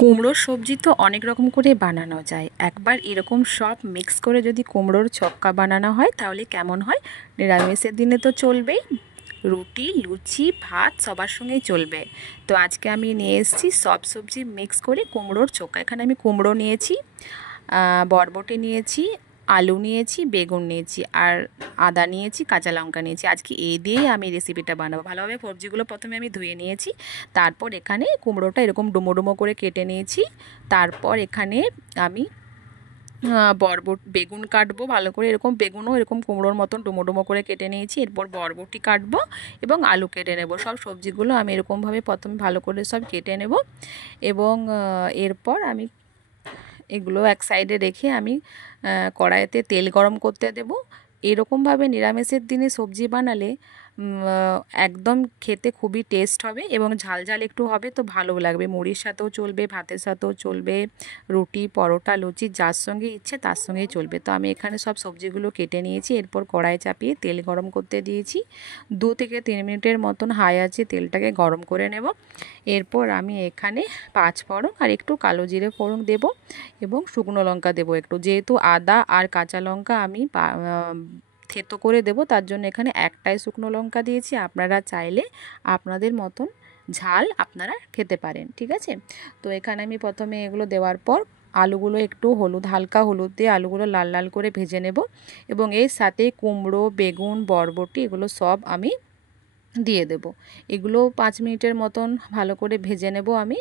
কুমড়োর সবজি তো অনেক রকম করে বানানো যায়। একবার এরকম সব মিক্স করে যদি কুমড়োর ছক্কা বানানো হয় তাহলে কেমন হয়। নিরামিষের দিনে তো চলবেই, রুটি লুচি ভাত সবার সঙ্গেই চলবে। তো আজকে আমি নিয়ে এসেছি সব সবজি মিক্স করে কুমড়োর ছক্কা। এখানে আমি কুমড়ো নিয়েছি, বরবটি নিয়েছি, আলু নিয়েছি, বেগুন নিয়েছি, আর আদা নিয়েছি, কাঁচা লঙ্কা নিয়েছি। আজকে এই দিয়েই আমি রেসিপিটা বানাবো। ভালোভাবে সবজিগুলো প্রথমে আমি ধুয়ে নিয়েছি, তারপর এখানে কুমড়োটা এরকম ডুমো ডুমো করে কেটে নিয়েছি। তারপর এখানে আমি বেগুন কাটবো ভালো করে, এরকম বেগুনও এরকম কুমড়োর মতন ডুমো ডুমো করে কেটে নিয়েছি। এরপর বরবটি কাটবো এবং আলু কেটে নেব। সব সবজিগুলো আমি এরকমভাবে প্রথমে ভালো করে সব কেটে নেব এবং এরপর আমি এগুলো এক সাইডে রেখে আমি কড়াইতে তেল গরম করতে দেব। এরকমভাবে নিরামিষের দিনে সবজি বানালে একদম খেতে খুবই টেস্ট হবে এবং ঝাল ঝাল একটু হবে, তো ভালো লাগবে। মুড়ির সাথেও চলবে, ভাতের সাথেও চলবে, রুটি পরোটা লুচি যার সঙ্গে ইচ্ছে তার সঙ্গেই চলবে। তো আমি এখানে সব সবজিগুলো কেটে নিয়েছি। এরপর কড়াই চাপিয়ে তেল গরম করতে দিয়েছি। 2 থেকে 3 মিনিটের মতন হাই আছে তেলটাকে গরম করে নেব। এরপর আমি এখানে 5 ফোড়ন আর একটু কালো জিরে ফোড়ন দেব এবং শুকনো লঙ্কা দেবো একটু। যেহেতু আদা আর কাঁচা লঙ্কা আমি থেতো করে দেব, তার জন্য এখানে একটাই শুকনো লঙ্কা দিয়েছি। আপনারা চাইলে আপনাদের মতন ঝাল আপনারা খেতে পারেন, ঠিক আছে। তো এখানে আমি প্রথমে এগুলো দেওয়ার পর আলুগুলো একটু হালকা হলুদ দিয়ে আলুগুলো লাল লাল করে ভেজে নেব এবং এর সাথে কুমড়ো বেগুন বরবটি এগুলো সব আমি দিয়ে দেব। এগুলো 5 মিনিটের মতন ভালো করে ভেজে নেব আমি।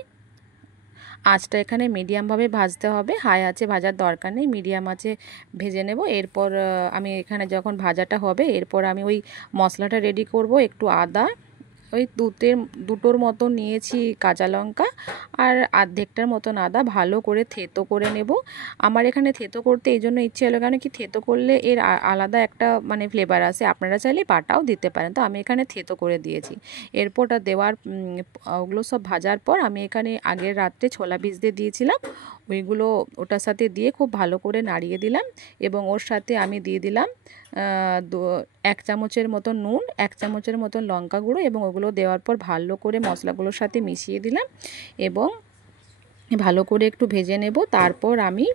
আঁচটা এখানে মিডিয়ামভাবে ভাজতে হবে, হাই আঁচে ভাজার দরকার নেই, মিডিয়াম আঁচে ভেজে নেব। এরপর আমি এখানে যখন ভাজাটা হবে এরপর আমি ওই মশলাটা রেডি করব। একটু আদা, ওই দুটোর মতো নিয়েছি কাঁচা লঙ্কা আর অর্ধেকটার মতন আদা ভালো করে থেতো করে নেব। আমার এখানে থেতো করতে এই জন্য ইচ্ছে হলো, কারণ কি থেতো করলে এর আলাদা একটা মানে ফ্লেভার আসে। আপনারা চাইলে বাটাও দিতে পারেন, তো আমি এখানে থেতো করে দিয়েছি। এরপর ওটা দেওয়ার ওগুলো সব ভাজার পর আমি এখানে আগের রাত্রে ছোলা ভিজতে দিয়েছিলাম, ওইগুলো ওটার সাথে দিয়ে খুব ভালো করে নাড়িয়ে দিলাম এবং ওর সাথে আমি দিয়ে দিলাম 1 চামচের মতো নুন, 1 চামচের মতো লঙ্কা গুঁড়ো এবং ওগুলো দেওয়ার পর ভালো করে মশলাগুলোর সাথে মিশিয়ে দিলাম এবং ভালো করে একটু ভেজে নেব। তারপর আমি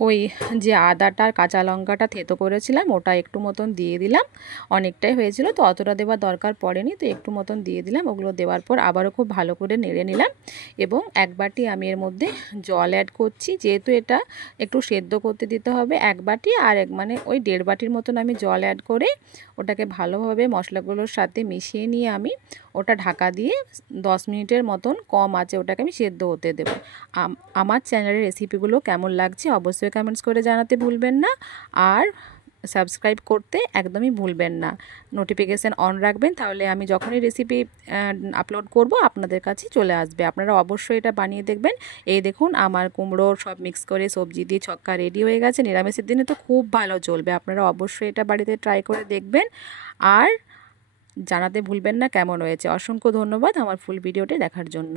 ওই যে আদাটা আর কাঁচা লঙ্কাটা থেতো করেছিলাম ওটা একটু মতন দিয়ে দিলাম। অনেকটাই হয়েছিল তো অতটা দেওয়ার দরকার পড়েনি, তো একটু মতন দিয়ে দিলাম। ওগুলো দেওয়ার পর আবারও খুব ভালো করে নেড়ে নিলাম এবং 1 বাটি আমি এর মধ্যে জল অ্যাড করছি। যেহেতু এটা একটু সেদ্ধ করতে দিতে হবে, 1 বাটি আর মানে ওই 1.5 বাটির মতন আমি জল অ্যাড করে ওটাকে ভালোভাবে মশলাগুলোর সাথে মিশিয়ে নিয়ে আমি ওটা ঢাকা দিয়ে 10 মিনিটের মতন কম আঁচে ওটাকে আমি সেদ্ধ হতে দেবো। আমার চ্যানেলের রেসিপিগুলো কেমন লাগছে অবশ্যই কমেন্টস করে জানাতে ভুলবেন না, আর সাবস্ক্রাইব করতে একদমই ভুলবেন না। নোটিফিকেশান অন রাখবেন, তাহলে আমি যখনই রেসিপি আপলোড করব আপনাদের কাছে চলে আসবে। আপনারা অবশ্যই এটা বানিয়ে দেখবেন। এই দেখুন আমার কুমড়ো সব মিক্স করে সবজি দিয়ে ছক্কা রেডি হয়ে গেছে। নিরামিষের দিনে তো খুব ভালো চলবে। আপনারা অবশ্যই এটা বাড়িতে ট্রাই করে দেখবেন আর জানাতে ভুলবেন না কেমন হয়েছে। অসংখ্য ধন্যবাদ আমার ফুল ভিডিওটি দেখার জন্য।